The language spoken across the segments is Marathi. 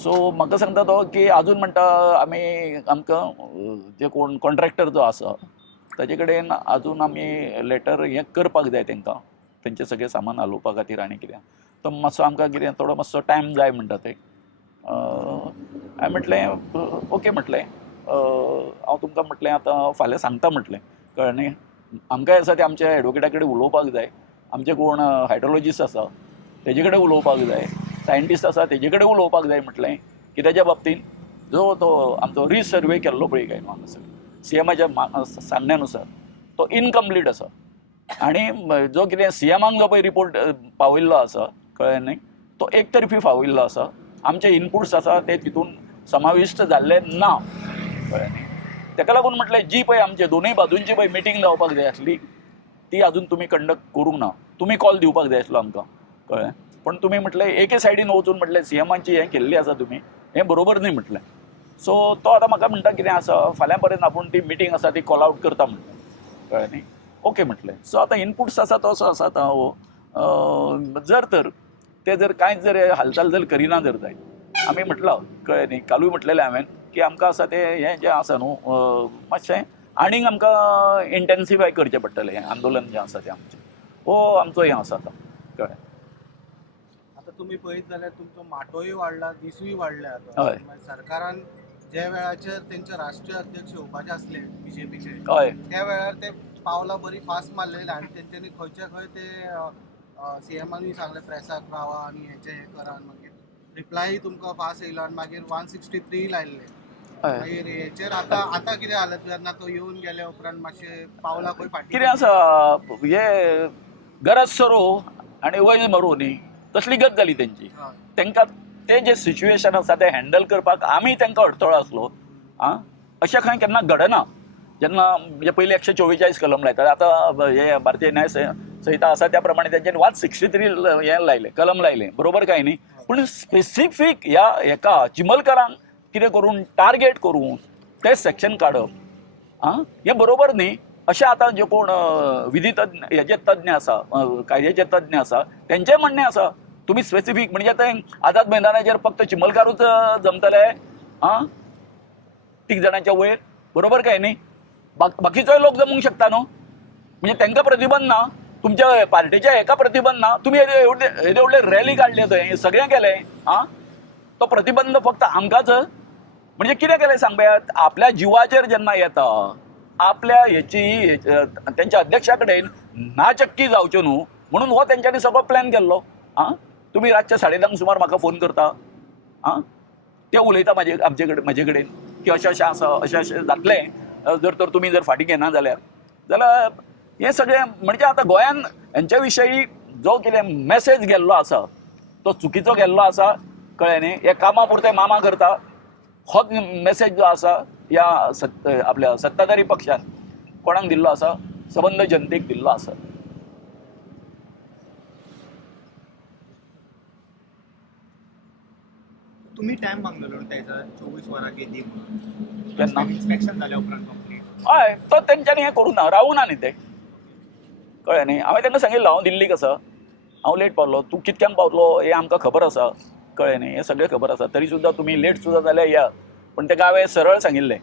सो म्हाका सांगता तो की अजून म्हणटा आमी आमकां जे कोण कॉन्ट्रॅक्टर जो आसा ताजे कडेन अजून आमी लेटर हें करपाक जाय तांकां तेंचें सगळें सामान हालोवपा खातीर आनी कितें तो मातसो आमकां कितें थोडो मातसो टायम जाय म्हणटा ते हांवें म्हटलें ओके म्हटलें हांव तुमकां म्हटलें आतां फाल्यां सांगता म्हटलें कळ्ळें न्ही आमकांय आसा ते आमच्या एडवोकेटा कडेन उलोवपाक जाय आमचे कोण हायड्रोलॉजिस्ट आसा तेजे कडेन उलोवपाक जाय सायंटिस्ट आसा तेजे कडेन उलोवपाक जाय म्हटलें कित्याच्या बाबतींत जो तो आमचो रिसर्वे केल्लो पळय काय न्हू हांगासर CMच्या सांगण्यानुसार तो इनकम्प्लीट आसा आनी जो कितें CMाक जो पळय रिपोर्ट पावयल्लो आसा कळ्ळें न्ही तो एक तर्फी पावयल्लो आसा आमचे इनपुट्स आसा ते तितून समाविष्ट जाल्ले ना कळ्ळें न्ही ताका लागून म्हटलें जी पळय आमचे दोनूय बाजूंची पळय मिटींग जावपाक जाय आसली ती अजून तुमी कंडक्ट करूंक ना तुमी कॉल दिवपाक जाय आसलो आमकां कळ्ळें पण तुमी म्हटलें एके सायडीन वचून म्हटलें CMाची हें केल्ली आसा तुमी हें बरोबर न्ही म्हटलें सो तो आतां म्हाका म्हणटा कितें आसा फाल्यां पर्यंत आपूण ती मिटींग आसा ती कॉल आउट करता म्हटलें कळ्ळें न्ही ओके म्हटलें सो आतां इनपुट्स आसा तसो आसा आतां हो जर तर ते जर कांयच जर हालचाल जर करिना जर जायत आमी म्हटलां कळ्ळें न्ही कालूय म्हटलेलें हांवें की आमकां आसा ते हें जें आसा न्हू मातशें आनीक आमकां इंटेन्सिफाय करचें पडटलें हें आंदोलन जें आसा तें आमचें हो आमचो हें आसा आतां कळ्ळें आता तुम्ही पळयत जाल्यार तुमचो माटोय वाडला दिसूय वाडले आता हय सरकारान ज्या वेळाचेर तेंचे राष्ट्रीय अध्यक्ष येवपाचे असले BJPचे हय त्या वेळार ते पावलां बरी फास्ट मारलेली आनी तेंच्यांनी खंयचे खंय ते CMानूय सांगले प्रेसाक रावा आनी हेचे हे करा मागीर रिप्लाय तुमकां फास्ट येयलो आनी मागीर 163 लायल्ले हय मागीर हेचेर आतां कितें जालें जेन्ना तो येवन गेले उपरांत मातशे पावलां खंय फाटी कितें आसा हे गरज सरो आनी वयर मरो न्ही तसली गत जाली तेंची हय. तांकां तें जें सिच्युएशन आसा तें हँडल करपाक आमी तांकां अडथळो आसलो आं अशें खंय केन्ना घडना जेन्ना म्हणजे पयलीं 144 कलम लायताले आतां हे भारतीय न्याय संहिता आसा त्या प्रमाणे तेंच्यांनी 163 हें लायलें कलम लायलें बरोबर काय न्ही पूण स्पेसिफीक ह्या हेका चिमलकरांक कितें करून टार्गेट करून तें सेक्शन काडप आं हें बरोबर न्ही अशें आतां जे कोण विधी तज्ञ हेचे तज्ञ आसा कायद्याचे तज्ञ आसा तेंचें म्हणणें आसा तुमी स्पेसिफीक म्हणजे तें आझाद मैदानाचेर फक्त चिमलकारूच जमतले आं 3 जाणांच्या वयर बरोबर काय न्ही बाकीचोय लोक जमूंक शकता न्हू म्हणजे तांकां प्रतिबंध ना तुमच्या पार्टीच्या हेका प्रतिबंध ना तुमी एवढे व्हडले रॅली काडले थंय सगळें केलें आं तो प्रतिबंध फक्त आमकांच म्हणजे कितें केलें सांग पळयात आपल्या जिवाचेर जेन्ना येता आपल्या हेची तेंच्या अध्यक्षा कडेन नाचक्की जावच्यो न्हू म्हणून हो तेंच्यांनी सगळो प्लॅन केल्लो आं तुमी रातचे 10:30 सुमार म्हाका फोन करता आं ते उलयता म्हजे कडेन की अशें आसा अशें जातलें जर तर तुमी जर फाटीं घेना जाल्यार हें सगळें म्हणजे आतां गोंयान हेंच्या विशयी जो कितें मॅसेज गेल्लो आसा तो चुकीचो गेल्लो आसा कळ्ळें न्ही हे कामा पुरते मामा करता होच मॅसेज जो आसा ह्या आपल्या सत्ताधारी पक्षान कोणाक दिल्लो आसा सबंद जनतेक दिल्लो आसा तुम्ही टाइम मागलेलो त्याचा 24 वरां दी म्हणून केन्ना इन्स्पेक्शन जाल्या उपरांत कंप्लीट हय तो तेंच्यांनी हें करूं ना रावूं ना न्ही ते कळ्ळें न्ही हांवें तांकां सांगिल्लो हांव दिल्लीक आसा हांव लेट पावलो तूं कितक्यांक पावतलो हें आमकां खबर आसा कळ्ळें न्ही हें सगळें खबर आसा तरी सुद्दां तुमी लेट सुद्दां जाल्यार या पण ताका हांवें सरळ सांगिल्लें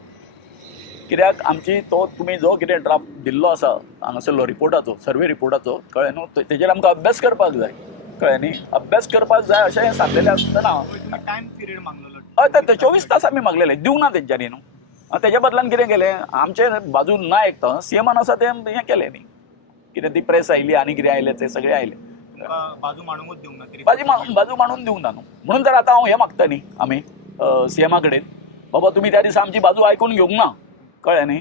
कित्याक आमची तो तुमी जो कितें ड्राफ्ट दिल्लो आसा हांगासरलो रिपोर्टाचो सर्वे रिपोर्टाचो कळ्ळें न्हू तेजेर आमकां अभ्यास करपाक जाय कळ्ळें न्ही अभ्यास करपाक जाय अशें सांगलेलें आसतना तुम्ही टाइम पिरियड मागलेलो हय ते 24 तास आमी मागलेले दिवंक ना तेंच्यांनी न्हू तेज्या बदलान कितें केलें आमचे बाजू ना आयकता CMान आसा तें हें केलें न्ही कितें ती प्रेस आयली आनी कितें आयलें ते सगळें आयलें तुमकां बाजू मांडूंकूच दिवंक ना तरी बाजू मांडून दिवंक ना न्हू म्हणून तर आतां हांव हें मागता न्ही आमी CMा कडेन बाबा तुमी त्या दिसा आमची बाजू आयकून घेवंक ना कळ्ळें न्ही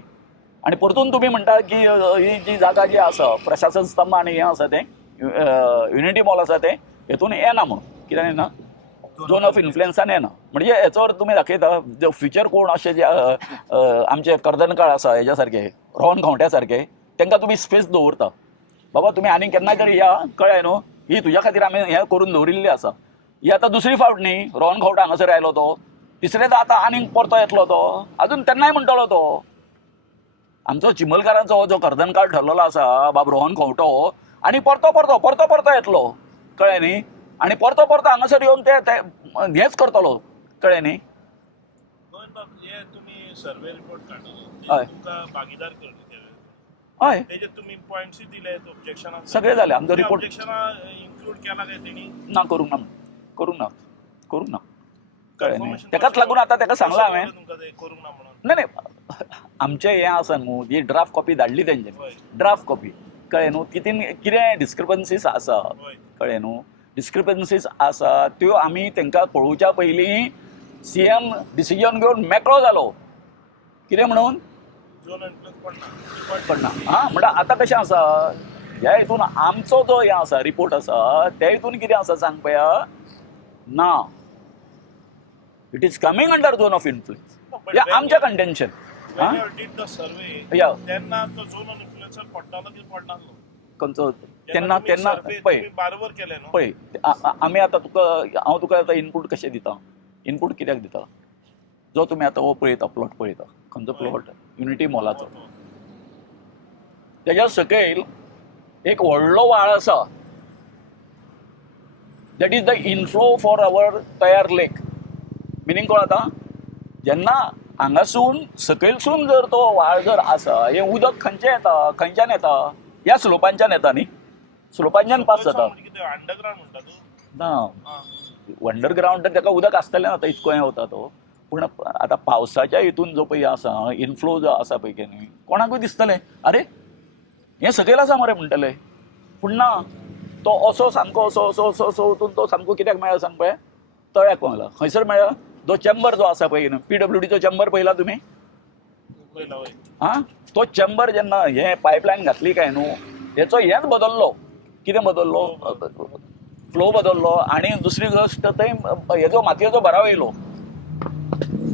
आनी परतून तुमी म्हणटा की ही जी जागा जी आसा प्रशासन स्तंभ आनी हें आसा तें युनिटी मॉल आसा तें हेतून येना म्हणून कित्याक येना झोन ऑफ इन्फ्लुएन्सान येना म्हणजे हेचो तुमी दाखयता जे फ्युचर कोण अशे जे आमचे कर्दनकाळ आसा हेज्या सारके रोहन खावट्या सारके तांकां तुमी स्पेस दवरता बाबा तुमी आनी केन्नाय तरी या कळ्ळें न्हू ही तुज्या खातीर आमी हें करून दवरिल्ली आसा ही आतां दुसरी फावट न्ही रोहन खावटा हांगासर आयलो तो तिसरेदा आतां आनीक परतो येतलो तो अजून तेन्नाय म्हणटलो तो आमचो चिमलकारांचो हो जो कर्दनकाळ ठरलेलो आसा बाब रोहन खंवटो आनी परतो येतलो कळ्ळें न्ही आनी परतो हांगासर येवन ते हेंच करतलो कळ्ळें न्ही. हे तुम्ही सर्वे रिपोर्ट काढला हय. तुमका भागीदार करले हय तेजे तुम्ही पॉइंट्स दिले ऑब्जेक्शना सगळे झाले आमचो रिपोर्ट ऑब्जेक्शना इन्क्लूड केला काय तेणी ना करूंक ना कळ्ळें न्ही. तेकाच लागून आतां तेका सांगलां हांवें. तुमकां ते करूंक ना म्हणून नाही नाही आमचें हें आसा न्हू जी ड्राफ्ट कॉपी धाडली तेंच्यांनी हय ड्राफ्ट कॉपी कळ्ळें न्हू तितून कितें डिस्क्रिपन्सीस आसा हय कळ्ळें न्हू डिस्क्रिपन्सीस आसा त्यो आमी तांकां कळोवच्या पयलीं CM डिसिजन घेवन मेकळो जालो कितें म्हणून झोन इन्फ्लुअन्स पडना म्हणटा आतां कशें आसा ह्या हितून आमचो जो हें आसा रिपोर्ट आसा त्या हितून कितें आसा सांग पळया ना it is coming under zone of influence हें आमचें contention. when you did the survey या तेन्ना तो झोन इन्फ्लुएन्सर पडटालो की पडनासलो खंयचो तेन्ना तेन्ना survey पळय तुम्ही बारबर केले न्हू पळय आमी आतां हांव तुका आतां इनपूट कशें दिता इनपूट कित्याक दिता जो तुमी आतां हो पळयता प्लॉट पळयता खंयचो प्लॉट युनिटी मॉलाचो तेज्या सकयल एक व्हडलो व्हाळ आसा that is the inflow for our तयार लेक. मिनींग कळटा जेन्ना हांगासून सकयलसून जर तो व्हाळ जर आसा हें उदक खंयचें येता खंयच्यान येता ह्या स्लोपांच्यान येता न्ही स्लोपांच्यान पास जाता अंडरग्राउंड म्हणटा तूं ना अंडरग्रावंड तर ताका उदक आसतलें आतां इतको हें वता तो पूण आतां पावसाच्या हितून जो पळय आसा इनफ्लो जो आसा पळय की न्ही कोणाकूय दिसतलें अरे हें सकयल आसा मरे म्हणटले पूण ना तो असो सामको असो असो असो असो वचून तो सामको कित्याक मेळ्ळा सांग पळय तळ्याक मेळ्ळा. खंयसर मेळ्ळा जो चेंबर जो आसा पळय PWDचो चेंबर पळयला तुमी पयला वय हां तो चेंबर जेन्ना हें पायपलायन घातली काय न्हू हेचो हेंच बदललो कितें बदललो फ्लो बदललो आनी दुसरी गोश्ट थंय हेजो मातयेचो भराव येयलो.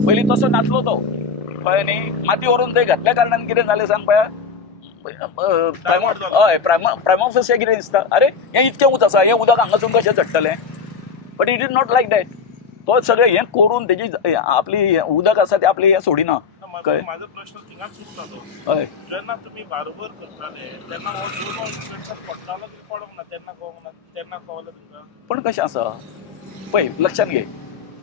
पयलीं तसो नासलो तो कळ्ळें न्ही माती व्हरून थंय घातल्या कारणान कितें जालें सांग पळया हय प्रायमोफेसिया कितें दिसता अरे हें इतकें उच आसा हें उदक हांगासून कशें चडटलें but it is not like that. तो सगळें हें करून तेजी आपली उदक आसा तें आपली हें सोडिना. माझा प्रश्न थिंगाच सुटला तो हय जेन्ना तुम्ही बारोबर करताले तेन्ना हो झोन इन्फ्लुएन्सर पडटालो की पडोंक ना तेन्ना कळोंक ना तेन्ना कळलें तुमकां पण कशें आसा पळय लक्षात घे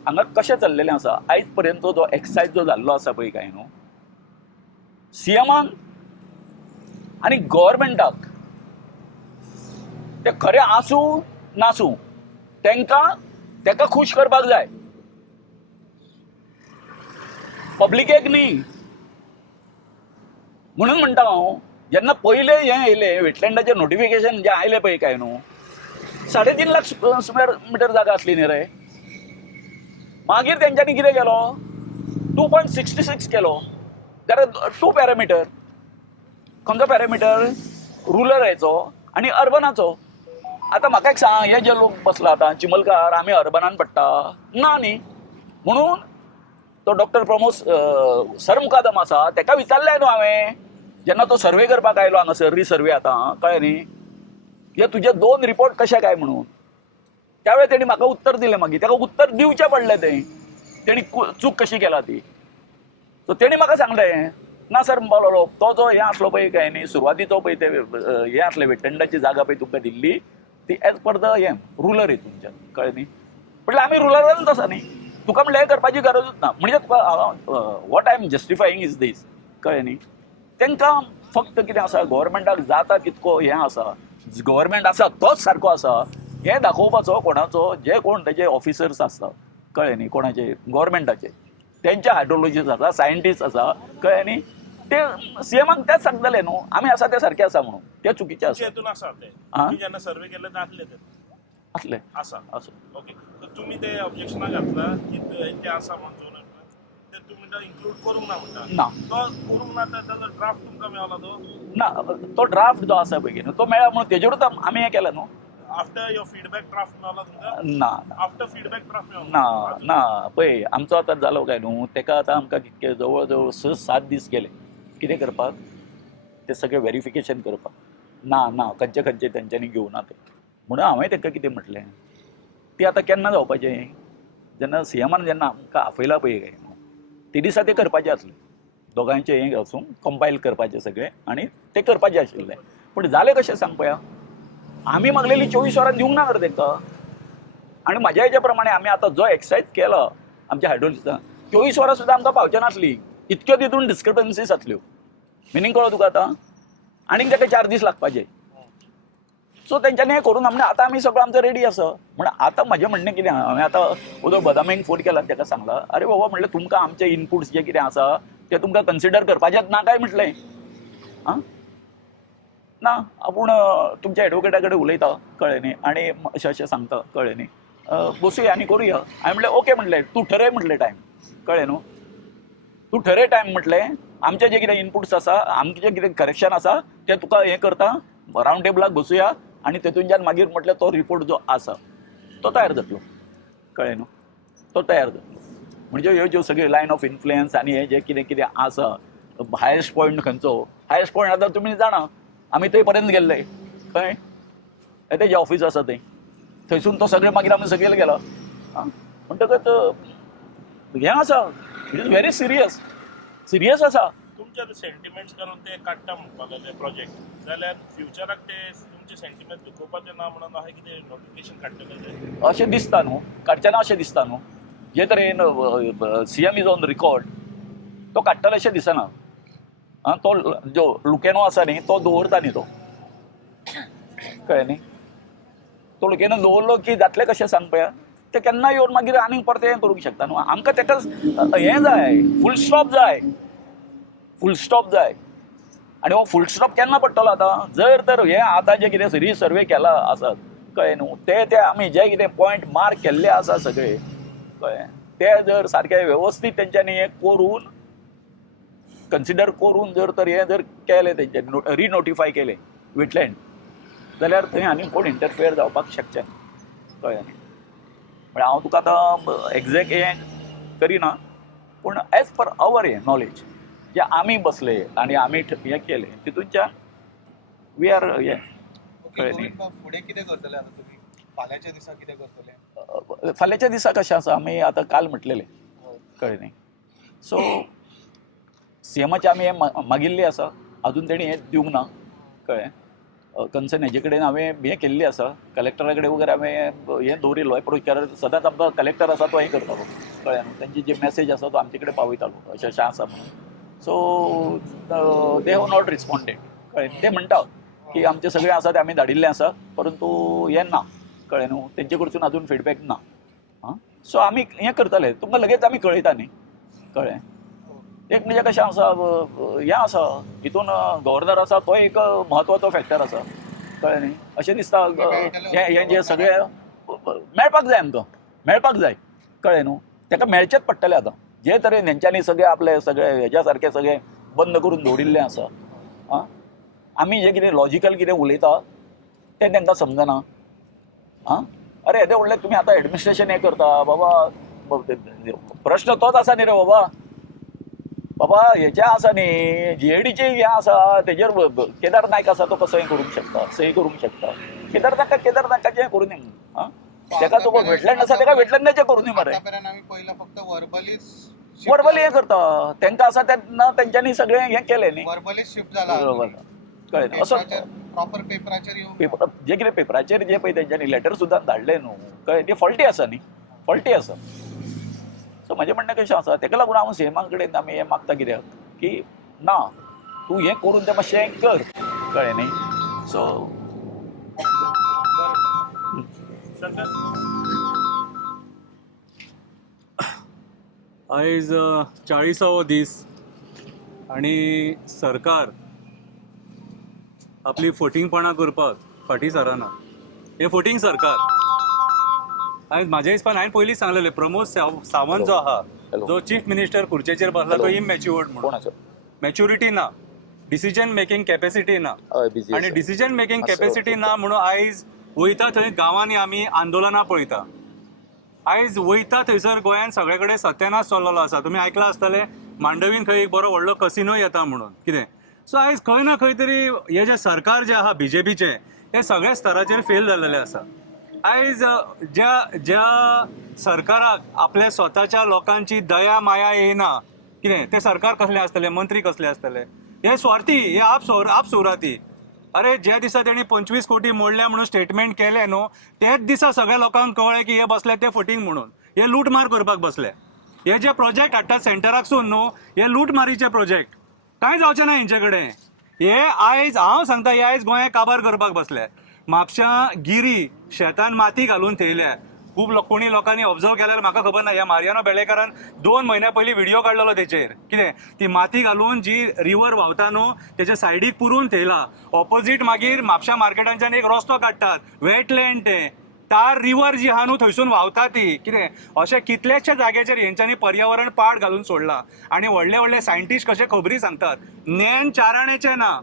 हांगा कशें चल्लेलें आसा आयज पर्यंत जो एक्सायज जो जाल्लो आसा पळय काय न्हू CMान आनी गव्हर्मेंटाक ते खरें आसूं नासूं तेका खूश करपाक जाय पब्लिकेक न्ही. म्हणून म्हणटा हांव जेन्ना पयलें हें येयलें वेटलँडाचें नोटिफिकेशन जें आयलें पळय काय न्हू 3.5 लाख स्क्वेअर मिटर जागा आसली न्ही रे मागीर तेंच्यांनी कितें केलो 2.66 केलो. देर आर 2 पॅरामिटर खंयचो पॅरामिटर रुरलाचो आनी अर्बनाचो. आतां म्हाका एक सांग हे जे लोक बसला आतां चिमलकार आमी अर्बनान पडटा ना न्ही म्हणून तो डॉक्टर प्रमोद सर मुकादम आसा ताका विचारलें न्हू हांवें जेन्ना तो सर्वे करपाक आयलो हांगासर रिसर्वे आतां कळ्ळें न्ही हे तुजे 2 रिपोर्ट कशे काय म्हणून त्या वेळेर तेणी म्हाका उत्तर दिलें मागीर ताका उत्तर दिवचें पडलें तें तेणी चूक कशी केला ती. सो तेणी म्हाका सांगलें ना सर म्हणपाक तो जो हें आसलो पळय काय न्ही सुरवातीचो पळय ते हें आसलें वेटलँडाची जागा पळय तुमकां दिल्ली ती एज पर द हें रुलर तुमच्या कळ्ळें न्ही म्हटल्यार आमी रुलरानूच आसा न्ही तुका म्हणलें हें करपाची गरजूच ना म्हणजे तुका वॉट आय एम जस्टिफायींग इज दीस कळ्ळें न्ही. तांकां फक्त कितें आसा गव्हर्मेंटाक जाता तितको हें आसा गव्हर्मेंट आसा तोच सारको आसा हें दाखोवपाचो कोणाचो जे कोण तेजे ऑफिसर्स आसता कळ्ळें न्ही कोणाचे गव्हर्मेंटाचे तेंचे हायड्रोलॉजिस्ट आसा सायंटिस्ट आसा कळ्ळें न्ही ते CMाक तेच सांगतले न्हू आमी आसा ते सारके आसा म्हणून ते चुकीचे आसा. हेतून आसा ते तुम्ही जेन्ना सर्वे केले ते आसले ते आसले आसा असो ओके तुम्ही ते ऑब्जेक्शना घातला की ते आसा म्हणून झोन ते तुम्ही इन्क्लूड करूंक ना म्हणटा ना तो करूंक ना ताजो ड्राफ्ट तुमकां मेळला तो ना तो ड्राफ्ट जो आसा पळय न्हू तो मेळ्ळा म्हणून तेजेरूच आमी हें केलें न्हू. आफ्टर युअर फीडबॅक ड्राफ्ट मेळला तुमकां ना आफ्टर फीडबॅक ड्राफ्ट मेळला ना ना पळय आमचो आतां जालो काय न्हू तेका आतां आमकां कितके जवळ जवळ 6-7 दीस गेले कितें करपाक ते सगळें व्हेरिफिकेशन करपाक ना खंयचे खंयचे तेंच्यांनी घेवना ते म्हणून हांवें तांकां कितें म्हटलें ती आतां केन्ना जावपाचें जेन्ना CMान जेन्ना आमकां आपयला पळय काय न्हू ते दिसा तें करपाचें आसलें दोगांयचें हें वचून कंपायल करपाचें सगळें आनी तें करपाचें आशिल्लें पूण जालें कशें सांग पळया आमी मागलेली 24 वरां दिवंक ना तर तांकां आनी म्हाज्या हेज्या प्रमाणे आमी आतां जो एक्सरसायज केला आमच्या हायड्रोलिक्सां 24 वरां सुद्दां आमकां पावचे नासली. इतक्यो तितून डिस्क्रिपन्सीज जातल्यो. मिनींग कळ्ळो तुका आतां? आनीक ताका 4 दीस लागपाचे. सो तेंच्यांनी हें करून म्हणजे आतां आमी सगळो आमचो रेडी आसा. म्हणून आतां म्हजें म्हणणें कितें हांवें आतां उदो बदामीक फोन केला ताका सांगला, अरे बाबा म्हणलें तुमकां आमचे इनपुट्स जे कितें आसा ते तुमकां कन्सिडर करपाचेंच ना काय म्हटलें. आं ना आपूण तुमच्या एडवोकेटा कडेन उलयता कळ्ळें न्ही आनी अशें अशें सांगता कळ्ळें न्ही बसूया आनी करुया. हांवें म्हणलें ओके म्हणलें तूं ठरय म्हणलें टायम कळ्ळें न्हू तूं ठरय टायम म्हटलें आमचे जे कितें इनपुट्स आसा आमचें जे कितें करेक्शन आसा तें तुका हें करता रावंड टेबलाक बसूया आनी तेतूंच्यान मागीर म्हटलें तो रिपोर्ट जो आसा तो तयार जातलो कळ्ळें न्हू तो तयार जातलो. म्हणजे ह्यो ज्यो सगळ्यो लायन ऑफ इन्फ्लुयन्स आनी हें जें कितें कितें आसा हायस्ट पॉयंट खंयचो हायस्ट पॉयंट आतां तुमी जाणा आमी थंय पर्यंत गेल्ले खंय तेजें ऑफिस आसा थंय थंयसून तो सगळें मागीर आमी सकयल गेलो. म्हणटकच हें आसा इट इज व्हेरी सिरियस आसा. तुमचे आतां सेंटिमेंट्स करून ते काडटा म्हणपाक लागले प्रोजेक्ट जाल्यार फ्युचराक ते तुमचे सेंटिमेंट्स दुखोवपाचे ना म्हणून अशें कितें नोटिफिकेशन काडटले ते अशें दिसता न्हू काडचें ना अशें दिसता न्हू जे तरेन CM इज ऑन रिकॉर्ड तो काडटलो अशें दिसना. तो जो लुकेनो आसा न्ही तो दवरता न्ही तो कळ्ळें न्ही तो लुकेनो दवरलो की जातलें कशें सांग पळया ते केन्ना येवन मागीर आनीक परत हें करूंक शकता न्हू. आमकां तेका हें जाय फूल स्टॉप जाय आनी हो फूल स्टॉप केन्ना पडटलो आतां जर तर हें आतां जें कितें रिसर्वे केला आसात कळ्ळें न्हू ते आमी जे कितें पॉयंट मार्क केल्ले आसा सगळे कळ्ळें ते जर सारकें वेवस्थीत तेंच्यांनी हें करून कन्सिडर करून जर तर हें जर केलें तेंच्यांनी रिनोटिफाय केलें वेटलँड जाल्यार थंय आनी कोण इंटरफियर जावपाक शकचे ना कळ्ळें न्ही. म्हळ्यार हांव तुका आतां एग्जॅक्ट हें करिना पूण एज पर आवर हें नॉलेज जे आमी बसले आनी आमी हें केलें तितूंच्यान वी आर हें कळ्ळें न्ही. फुडें कितें करतले आतां तुमी फाल्यांच्या दिसा कितें करतले? फाल्यांच्या दिसा कशें आसा आमी आतां काल म्हटलेलें कळ्ळें न्ही. सो CMचे आमी हें मागिल्लें आसा अजून तेणी हें दिवंक ना कळ्ळें कन्सर्न हेजे कडेन हांवें हें केल्लें आसा कलेक्टरा कडेन वगैरे हांवें हें दवरिल्लो एप्रोच कारण सदांच आमकां कलेक्टर आसा तो हें करतालो कळ्ळें न्हू तेंची जी मेसेज आसा तो आमचे कडेन पावयतालो अशें अशें आसा म्हणून. So they have not responded कळ्ळें. ते म्हणटा की आमचें सगळें आसा तें आमी धाडिल्लें आसा परंतु हें ना कळ्ळें न्हू तेंचे कडसून अजून फीडबॅक ना. सो आमी हें करतले तुमकां लगेच आमी कळयता न्ही कळ्ळें. एक म्हणजे कशें आसा हें आसा हितून गव्हर्नर आसा तो एक म्हत्वाचो फॅक्टर आसा कळ्ळें न्ही. अशें दिसता हें जें सगळें मेळपाक जाय आमकां मेळपाक जाय कळ्ळें न्हू ताका मेळचेंच पडटलें आतां जे तरेन हेंच्यांनी सगळें आपलें सगळें हेज्या सारकें सगळें बंद करून दवरिल्लें आसा. आमी जें कितें लॉजिकल कितें उलयता तें तांकां समजना. अरे येदें व्हडलें तुमी आतां एडमिनिस्ट्रेशन हें करता बाबा प्रश्न तोच आसा न्ही रे बाबा हेजें आसा न्ही GADचें हें आसा तेजेर केदार नायक आसा तो कसो हें करूंक शकता सही करूंक शकता. केदार नायकाचें हें करूं दी ताका तो वेटलँड आसा ताका वेटलँडाचें करूं दी मरे. आमी पयला फक्त वर्बली हें करता तांकां आसा तेन्ना तेंच्यांनी सगळें हें केलें न्ही वर्बलीच शिफ्ट जाला कळ्ळें. असो प्रॉपर पेपराचेर येवंक पेपर जे कितें पेपराचेर जे पळय तेंच्यांनी लेटर सुद्दां धाडलें न्हू कळ्ळें तें फॉल्टी आसा न्ही फॉल्टी आसा. सो म्हजें म्हणणें कशें आसा ताका लागून हांव CMा कडेन आमी हें मागता कित्याक की ना तूं हें करून तें मातशें कर कळ्ळें न्ही. सो आयज 40वो दीस आनी सरकार आपली फटींगपणां करपाक फाटीं सरना. हें फटींग सरकार आयज म्हाज्या हिसपान हांवें पयलीं सांगलेलें प्रमोद सावंत जो आहा जो चीफ मिनिस्टर खुर्चेचेर बसला तो इमॅच्युअर्ड म्हणून मॅच्युरिटी ना डिसिजन मेकिंग कॅपॅसिटी ना आनी डिसिजन मेकिंग कॅपॅसिटी ना म्हणून आयज वयता थंय गांवांनी आमी आंदोलनां पळयता. आयज वयता थंयसर गोंयांत सगळे कडेन सत्यानाश चल्लेलो आसा. तुमी आयकलां आसतलें मांडवीन खंय एक बरो व्हडलो कसिनो येता म्हणून कितें. सो आयज खंय ना खंय तरी हे जे सरकार जे आहा BJPचें हे सगळ्या स्तराचेर फेल जाल्लेलें आसा. आयज ज्या सरकाराक आपल्या स्वताच्या लोकांची दया माया येयना कितें तें सरकार कसलें आसतलें मंत्री कसले आसतले. हे स्वार्थी हे आपसुराती. अरे ज्या दिसा तेणी 25 कोटी मोडल्या म्हणून स्टेटमेंट केलें न्हू तेच दिसा सगळ्या लोकांक कळ्ळें की हे बसले ते फटींग म्हणून हे लूटमार करपाक बसले. हे जे प्रोजेक्ट हाडटात सेंटराकसून न्हू, हे लूटमारीचे प्रोजेक्ट कांय जावचे ना हेंचे कडेन. हे आयज हांव सांगता, हे आयज गोंया काबार करपाक बसले. म्हापशां गिरी शेतान माती घालून थेयल्या. खूब कोणी लोकांनी ऑब्जर्व केल्यार म्हाका खबर ना, ह्या मारियानो बेळेकारान 2 म्हयन्या पयलीं व्हिडिओ काडलेलो तेचेर. कितें ती माती घालून जी रिवर व्हांवता न्हू तेच्या सायडीक पुरून थेयला. ऑपोजीट मागीर म्हापशां मार्केटांच्यान एक रस्तो काडटात, वेटलँड ते तार रिवर जी आहा न्हू थंयसून व्हांवता ती. कितें अशें कितलेशे जाग्याचेर हेंच्यांनी पर्यावरण पाड घालून सोडला. आनी व्हडले व्हडले सायंटिस्ट कशे खबरी सांगतात, ज्ञान चाराणेचें ना.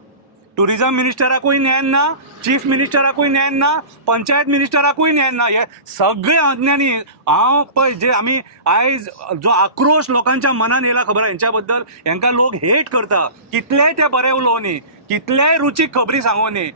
टुरिझम मिनिस्टराकूय ज्ञान ना, चीफ मिनिस्टराकूय ज्ञान ना, पंचायत मिनिस्टराकूय ज्ञान ना. हे सगळे अज्ञानी. हांव पळय जे आमी आयज जो आक्रोश लोकांच्या मनान येयला खबर आहा हेंच्या बद्दल, हेंकां लोक हेट करता. कितलेय ते बरे उलोवनी, कितलेय रुचीक खबरी सांगोनी,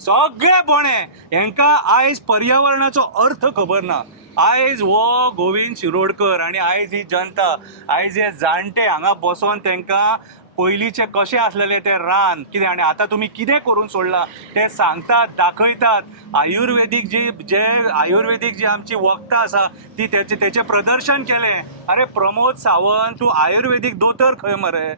सगळे बोणे हेंकां आयज पर्यावरणाचो अर्थ खबर ना. आयज हो गोविंद शिरोडकर आनी आयज ही जनता, आयज हे जाणटे हांगा बसोन तेंकां पयलींचे कशें आसलेले ते रान कितें आनी आतां तुमी कितें करून सोडला ते सांगतात, दाखयतात. आयुर्वेदीक जी आमची वखदां आसा ती तेचें प्रदर्शन केलें. अरे प्रमोद सावंत, तूं आयुर्वेदीक दोतोर खंय मरे?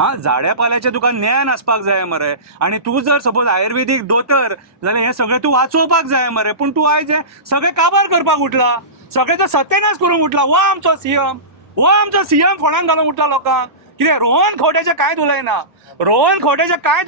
झाड्या पाल्याचें तुका ज्ञान आसपाक जाय मरे. आनी तूं जर सपोज आयुर्वेदीक दोतोर जाल्यार हें सगळें तूं वाचोवपाक जाय मरे. पूण तूं आयज हें सगळें काबार करपाक उठला, सगळें सत्यानाश करूंक उठला. हो आमचो सीएम फोंडान घालूंक उठला लोकांक. कितें रोहन खंवटेचें कांयच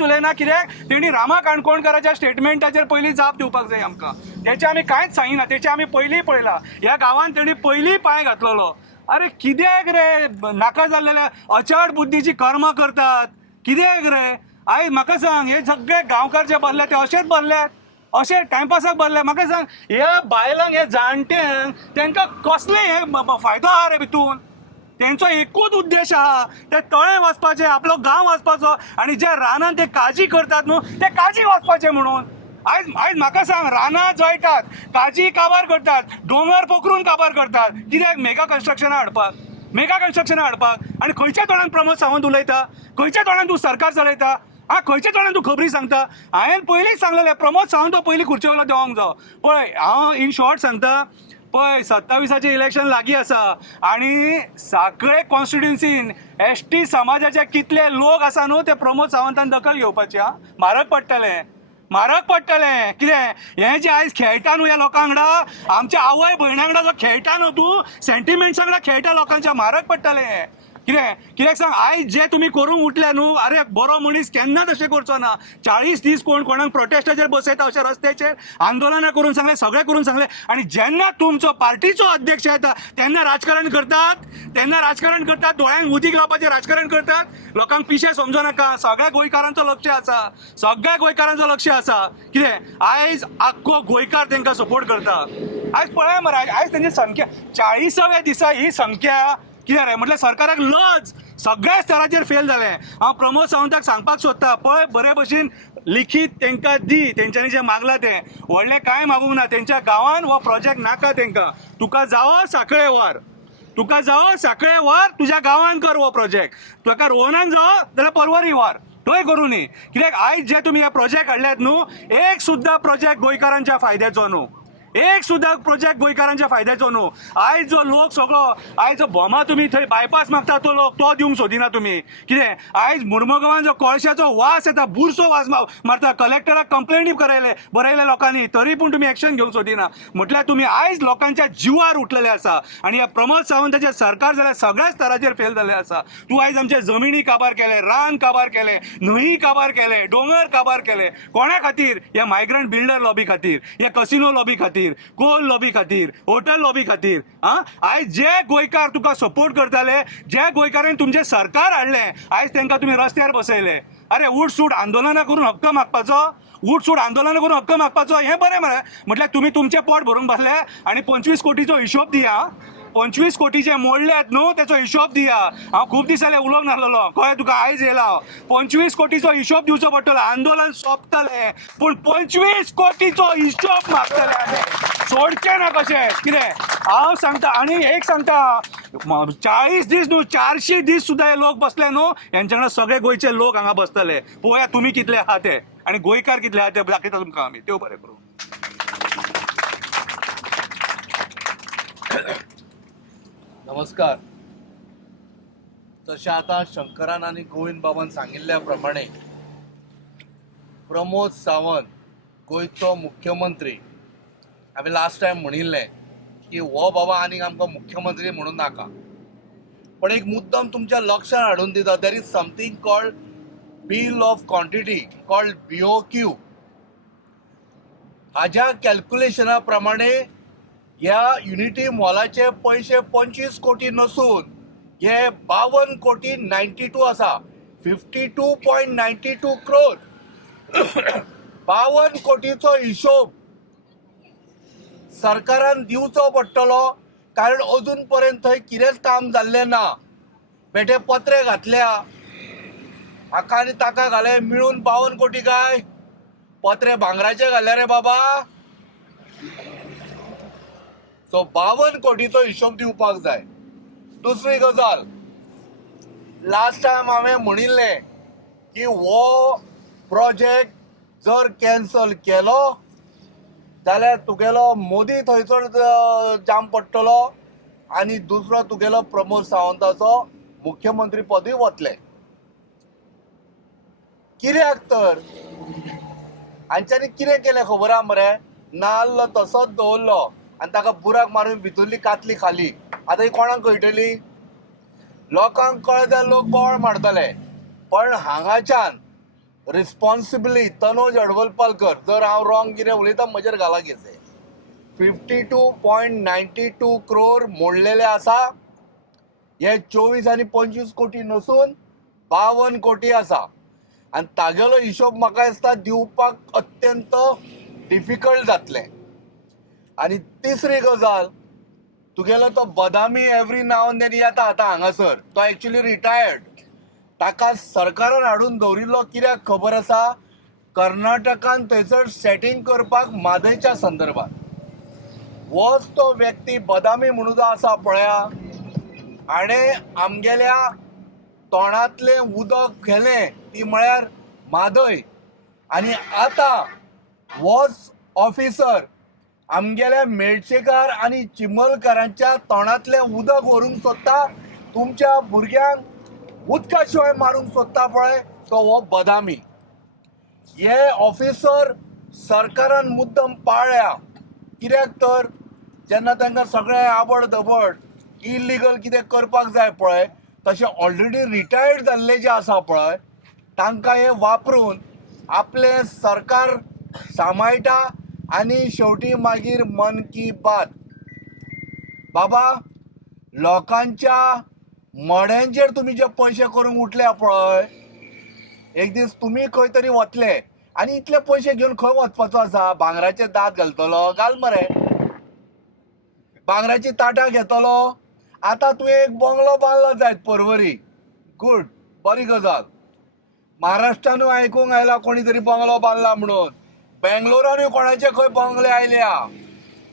उलयना. कित्याक तेणी रामा काणकोणकाराच्या स्टेटमेंटाचेर पयलीं जाप दिवपाक जाय आमकां. तेचें आमी कांयच सांगिना, तेचें आमी पयलीं पळयलां. ह्या गांवांत तेणी पयलीं पांय घातलेलो. अरे कित्याक रे नाका जाल्लेल्या अचड बुद्धीची कर्म करतात? कित्याक रे? आयज म्हाका सांग, हे सगळे गांवकार जे बसले ते अशेंच बसल्यात, अशें टायमपासाक बसले? म्हाका सांग, ह्या बायलांक, हे जाणट्यांक तेंकां कसले हे फायदो आहा रे भितून? तेंचो एकूच उद्देश आहा, ते तळें वचपाचें, आपलो गांव वचपाचो आनी जे रानान ते काजी करतात न्हू ते काजी वचपाचें म्हणून. आयज म्हाका सांग, रानां जळटात, काजी काबार करतात, दोंगर पोखरून काबार करतात. कित्याक? मेगा कन्स्ट्रक्शनां हाडपाक. आनी खंयच्या तोंडान प्रमोद सावंत उलयता? खंयच्या तोंडान तूं सरकार चलयता? खंयच्या तोंडान तूं खबरी सांगता? हांवें पयलींच सांगलेलें प्रमोद सावंत पयलीं खुर्चे वयलो देंवोंक जायो. पळय हांव इन शॉर्ट सांगता, पळय 27चें इलेक्शन लागीं आसा आनी सगळे कॉन्स्टिट्युन्सीन ST समाजाचे कितले लोक आसा न्हू ते प्रमोद सावंतान दखल घेवपाची. म्हारग पडटलें. कितें हें जें आयज खेळटा न्हू ह्या लोकां वांगडा, आमच्या आवय भयणां वांगडा जो खेळटा न्हू तूं, सेंटिमेंट्सा वांगडा खेळटा लोकांच्या, म्हारग पडटलें. कित्याक सांग, आयज जे तुमी करूंक उठल्या न्हू, अरे बरो मनीस केन्ना तशें करचो ना. 40 दीस कोणाक प्रोटेस्टाचेर बसयता अशें रस्त्याचेर, आंदोलनां करून सांगलें, सगळें करून सांगलें. आनी जेन्ना तुमचो पार्टीचो अध्यक्ष येता तेन्ना राजकारण करतात, दोळ्यांक उदीक लावपाचें राजकारण करतात. लोकांक पिशे समजो नाका. सगळ्या गोंयकारांचो लक्ष आसा. कितें आयज आख्खो गोंयकार तेंकां सपोर्ट करता. आयज पळय मरे, आयज तेंची संख्या 40व्या दिसा ही संख्या कितें रे? म्हटल्यार सरकाराक लज सगळ्या स्तराचेर फेल जालें. हांव प्रमोद सावंताक सांगपाक सोदता, पळय बरे भशेन लिखीत तेंकां दी, तेंच्यांनी जें मागलां तें. व्हडलें कांय मागूंक ना. तेंच्या गांवांत हो प्रोजेक्ट नाका तेंकां. तुका जावो सांखळे व्हर, तुज्या गांवांत कर हो प्रोजेक्ट. तुका रोहनान जावो जाल्यार पर्वरी व्हर, थंय करूं न्ही. कित्याक आयज जे तुमी हे प्रोजेक्ट हाडल्यात न्हू, एक सुद्दां प्रोजेक्ट गोंयकारांच्या फायद्याचो न्हू. आयज जो लोक सगळो, आयज जो बोमा तुमी थंय बायपास मागता तो लोक, तो दिवंक सोदिना तुमी. कितें आयज मुर्मुगांवान जो कोळशाचो वास येता, बुरसो वास मारता, कलेक्टराक कंप्लेनी बरयले लोकांनी, तरी पूण तुमी एक्शन घेवंक सोदिना. म्हटल्यार तुमी आयज लोकांच्या जिवार उठलेले आसा. आनी ह्या प्रमोद सावंताचें सरकार जाल्यार सगळ्या स्तराचेर फेल जाल्लें आसा. तूं आयज आमचे जमिनी काबार केले, रान काबार केले, न्हंयी काबार केले, दोंगर काबार केले. कोणा खातीर? ह्या मायग्रंट बिल्डर लॉबी खातीर, ह्या कसिनो लॉबी खातीर, कोल लॉबी खातीर, होटल लॉबी खातीर. आयज जे गोंयकार तुका सपोर्ट करताले, जे गोंयकारांनी तुमचें सरकार हाडलें, आयज तांकां तुमी रस्त्यार बसयले. अरे उठसूट आंदोलनां करून हक्क मागपाचो, हें बरें मरे. म्हटल्यार तुमी तुमचें पोट भरूंक बसले आनी 25 कोटीचो हिशोब दिया. 25 कोटी जे मोडल्यात न्हू तेचो हिशोब दिया. हांव खूब दीस जाले उलोवंक नासलेलो, कळ्ळें तुका? आयज येयला 25 कोटीचो हिशोब दिवचो पडटलो. आंदोलन सोंपतलें पूण 25 कोटीचो हिशोब मागतले आमी, सोडचें ना कशें. कितें हांव सांगता आनी एक सांगता, 40 दीस न्हू 400 दीस सुद्दां हे लोक बसले न्हू, हेंच्या वांगडा सगळे गोंयचे लोक हांगा बसतले. पळोवया तुमी कितले आहा ते आनी गोंयकार कितले आहा ते दाखयता तुमकां आमी. देव बरें करूं. नमस्कार. तशें आतां शंकरान आनी गोविंद बाबान सांगिल्ल्या प्रमाणे प्रमोद सावंत गोंयचो मुख्यमंत्री. हांवें लास्ट टायम म्हणिल्लें की हो बाबा आनीक आमकां मुख्यमंत्री म्हणून नाका, पण एक मुद्दम तुमच्या लक्षांत हाडून दिता. There is something called bill of quantity called BOQ. हाज्या कॅल्क्युलेशना प्रमाणे ह्या युनिटी मॉलाचे पयशे 25 कोटी नसून हे 52 कोटी 92 आसा. 52.92 crore. 52 कोटीचो हिशोब सरकारान दिवचो पडटलो, कारण अजून पर्यंत थंय कितेंच काम जाल्लें ना. बेटे पत्रे घातल्या, हाका आनी ताका घाले मिळून 52 कोटी काय? पत्रे भांगराचे घाले रे बाबा. सो 52 कोटीचो हिशोब दिवपाक जाय. दुसरी गजाल, लास्ट टायम हांवें म्हणिल्लें की हो प्रोजेक्ट जर कॅन्सल केलो जाल्यार तुगेलो मोदी थंयसर जाम पडटलो आनी दुसरो तुगेलो प्रमोद सावंताचो मुख्यमंत्री पदूय वतलें. कित्याक तर हांच्यांनी कितें केलें खबर आहा मरे? नाल्ल तसोच दवरलो आनी ताका बुराक मारून भितरली कातली खाली. आतां ही कोणाक कळटली? लोकांक कळल्यार लोक बोवाळ मारतले. पण हांगाच्यान रिस्पॉन्सिबली तनोज हडवलपालकर, जर हांव रॉंग कितें उलयता म्हजेर घाला कितें, 52.92 crore मोडलेले आसा. हे 24 आनी 25 कोटी नसून 52 कोटी आसा. आनी तागेलो हिशोब म्हाका दिसता दिवपाक अत्यंत डिफिकल्ट जातलें. आनी तिसरी गजाल, तुगेलो तो बदामी एवरी नाव एंड देन येता आतां हांगासर, तो एक्चुअली रिटायर्ड. ताका सरकारान हाडून दवरिल्लो कित्याक खबर आसा? कर्नाटकान थंयसर सेटींग करपाक म्हादयच्या संदर्भात. होच तो व्यक्ती बदामी म्हणून जो आसा पळया, हाणें आमगेल्या तोंडांतलें उदक गेलें ती म्हळ्यार म्हादय. आनी आतां होच ऑफिसर आमगेल्या मेळशेकार आनी चिमलकारांच्या तोंडांतलें उदक व्हरूंक सोदता, तुमच्या भुरग्यांक उदका शिवाय मारूंक सोदता पळय, तो हो बदामी. हे ऑफिसर सरकारान मुद्दम पाळ्ळ्या. कित्याक तर जेन्ना तांकां सगळें आबड धबड इल्लिगल कितें करपाक जाय पळय, तशें ऑलरेडी रिटायर्ड जाल्ले जे आसा पळय, तांकां हे वापरून आपलें सरकार सांबाळटा आनी शेवटी मागीर मन की बात. बाबा, लोकांच्या मड्यांचेर तुमी जे पयशे करूंक उठल्या पळय, एक दीस तुमी खंय तरी वतले आनी इतले पयशे घेवन खंय वचपाचो आसा? भांगराचे दात घालतलो? घाल मरे. भांगराची ताटां घेतलो? आतां तुवें एक बंगलो बांदलो जायत पर्वरी, गूड, बरी गजाल. महाराष्ट्रानूय आयकूंक आयला कोणी तरी बंगलो बांदला म्हणून. बेंगलोरानूय कोणाचे खंय बंगले आयल्या,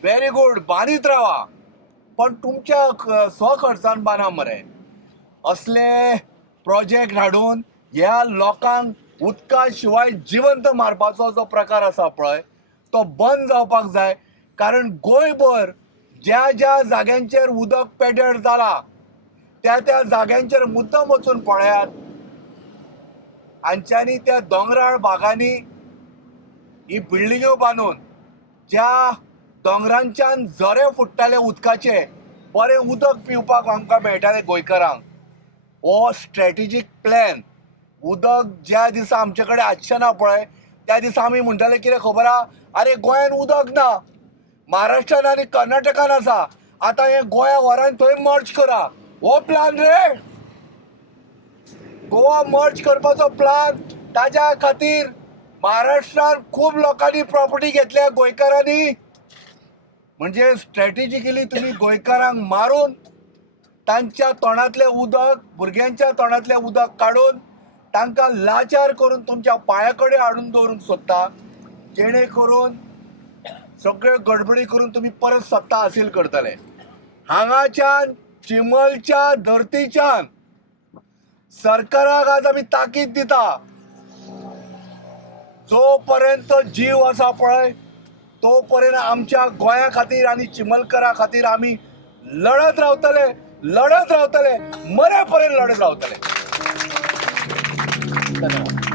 व्हेरी गूड, बांदीत रावा. पण तुमच्या स्वखर्चान बांदा मरे. असले प्रोजेक्ट हाडून ह्या लोकांक उदका शिवाय जिवंत मारपाचो जो प्रकार आसा पळय, तो बंद जावपाक जाय. कारण गोंयभर ज्या ज्या जाग्यांचेर उदक पेड्यार जाला त्या त्या जाग्यांचेर मुद्दम वचून पळयात. हांच्यांनी त्या दोंगराळ भागांनी ही बिल्डिंग्यो बांदून ज्या दोंगरांच्यान झरे फुट्टाले उदकाचे, बरें उदक पिवपाक आमकां मेळटालें गोंयकारांक. हो स्ट्रॅटेजीक प्लॅन. उदक ज्या दिसा आमचे कडेन आसचें ना पळय, त्या दिसा आमी म्हणटाले कितें खबर आहा? आरे गोंयान उदक ना, महाराष्ट्रान आनी कर्नाटकान आसा, आतां हें गोंया व्हरान थंय मर्ज करा. हो प्लॅन रे. गोवा मर्ज करपाचो प्लॅन. ताज्या खातीर महाराष्ट्रान खूब लोकांनी प्रॉपर्टी घेतल्या गोंयकारांनी. म्हणजे स्ट्रॅटेजिकली तुमी गोंयकारांक मारून तांच्या तोंडांतलें उदक, भुरग्यांच्या तोंडांतलें उदक काडून तांकां लाचार करून तुमच्या पांया कडेन हाडून दवरूंक सोदता, जेणे करून सगळ्यो गडबडी करून तुमी परत सत्ता हासील करतले. हांगाच्यान चिमलच्या धर्तीच्यान सरकाराक आज आमी ताकीद दिता, जो पर्यंत जीव आसा पळय तो पर्यंत आमच्या गोंया खातीर आनी चिमलकारा खातीर आमी लढत रावतले. लढत रावतले, मरेपर्यंत लढत रावतले. धन्यवाद.